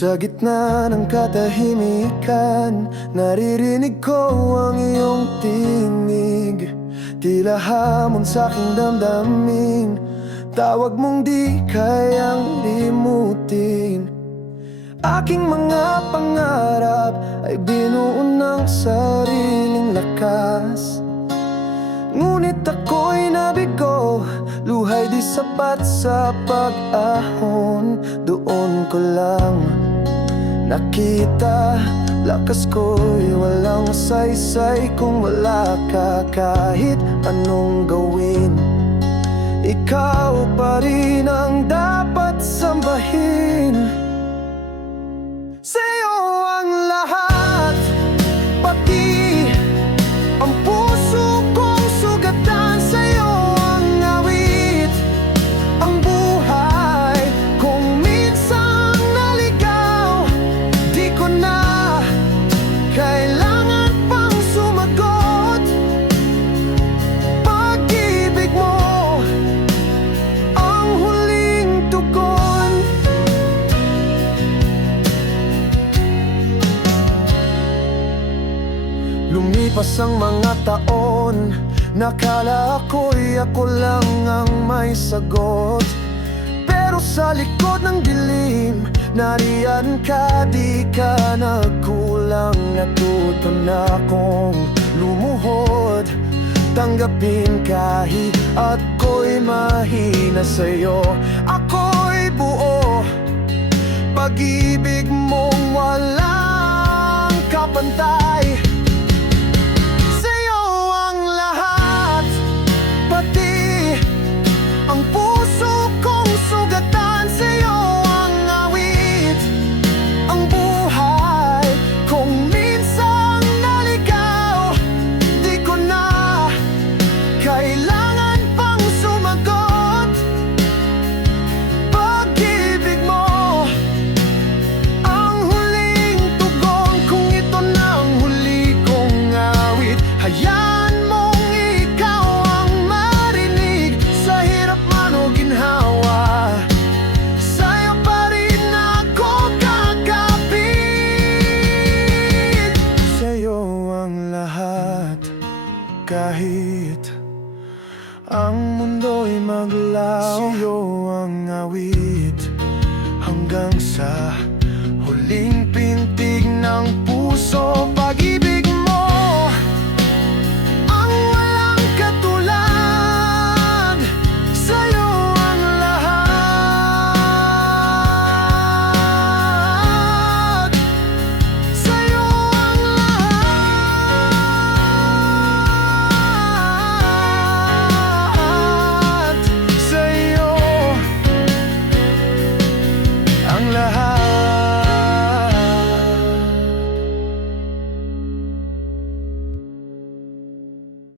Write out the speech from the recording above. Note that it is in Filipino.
Sa gitna ng katahimikan, naririnig ko ang iyong tinig. Tila hamon sa'king damdamin, tawag mong di kayang limutin. Aking mga pangarap ay binuo ng sariling lakas, ngunit ako'y nabigo, luhay di sapat sa pag-ahon. Doon ko lang nakita, lakas ko'y walang saysay kung wala ka. Kahit anong gawin, ikaw pa rin ang dapat sambahin. Sa'yo ang lahat, pati ang puso kong sugatan. Sa'yo ang awit, ang buhay kung minsan naligaw. Di ko na kailangan pang sumagot. Pag-ibig mo ang huling tugon. Lumipas ang mga taon, nakala ako'y ako lang ang may sagot. Pero sa likod ng dilim, nariyan ka, di ka nagkulang. Natuto na akong lumuhod, tanggapin kahit ako'y mahina sa'yo. Ako'y buo, pag-ibig mong walang kapantay. Sa'yo ang lahat, pati ang puso kong sugatan. Sa'yo ang awit, ang buhay kung minsan naligaw. Di ko na kailangan pang sumagot. Pag-ibig mo ang huling tugon. Kung ito na ang huli kong awit, hayaan mong ikaw ang marinig. Sa hirap man o ginhawa, sa'yo pa rin ako kakapit. Sa'yo ang lahat, kahit ang mundo'y maglaw. Sa'yo ang awit, hanggang sa huling pintig ng puso. Pag-ibig mo ang walang katulad. Sa'yo ang lahat, sa'yo ang lahat, sa'yo ang lahat.